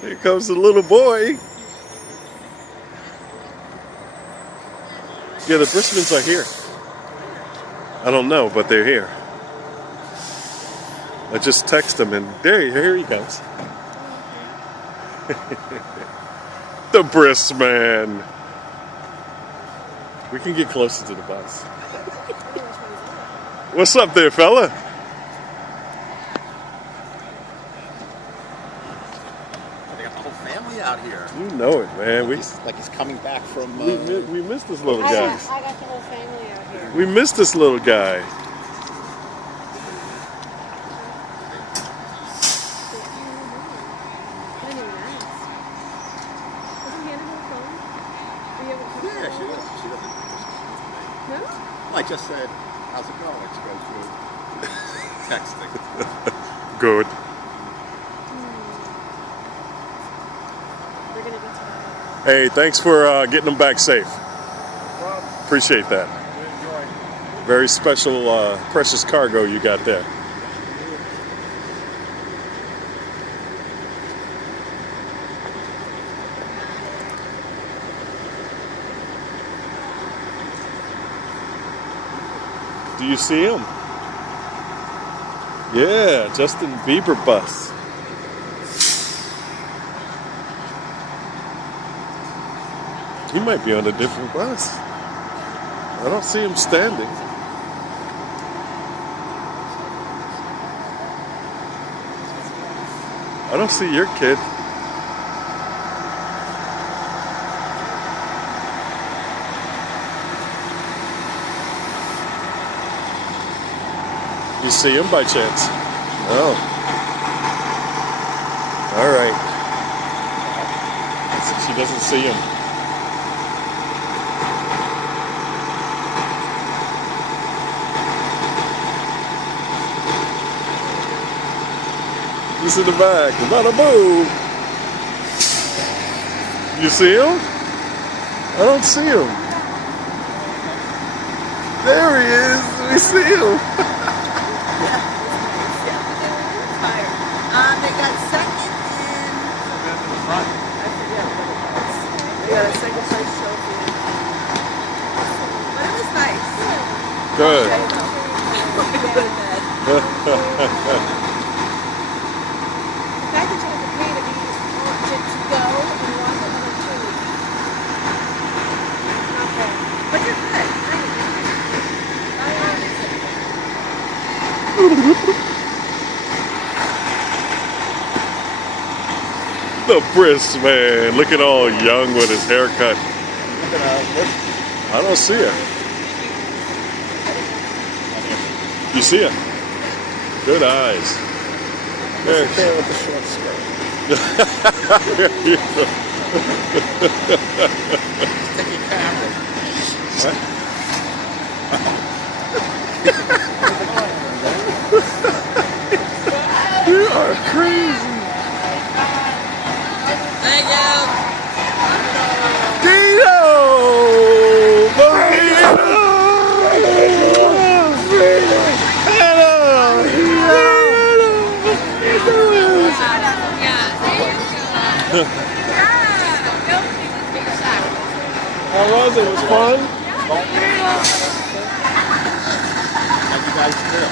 Here comes the little boy. Yeah, the Brismans are here. I don't know, but they're here. I just text them and here he comes. The Brisman. We can get closer to the bus. What's up there, fella? They got the whole family out here. You know it, man. Like he's coming back from. We missed this little guy. I got the whole family out here. We missed this little guy. Yeah, she does. She doesn't. No? Well, I just said, "How's it going?" She goes through texting. Good. We're gonna be tired. Hey, thanks for getting them back safe. Appreciate that. Very special, precious cargo you got there. Do you see him? Yeah, Justin Bieber bus. He might be on a different bus. I don't see him standing. I don't see your kid. You see him by chance? Oh. All right. She doesn't see him. He's in the back. Bada boom. You see him? I don't see him. There he is. We see him. They got second in the front. I forget what it was. They got a second place trophy. But it was nice. Good. The fact that you have to pay to go and watch another two. Not bad. But you're good. The Brisman, looking all young with his haircut. I don't see her. You see her? Good eyes. There. There with the short skirt. Sticky camera. What? You are crazy. Thank you. Dino! How was it? It was fun? How'd you guys feel?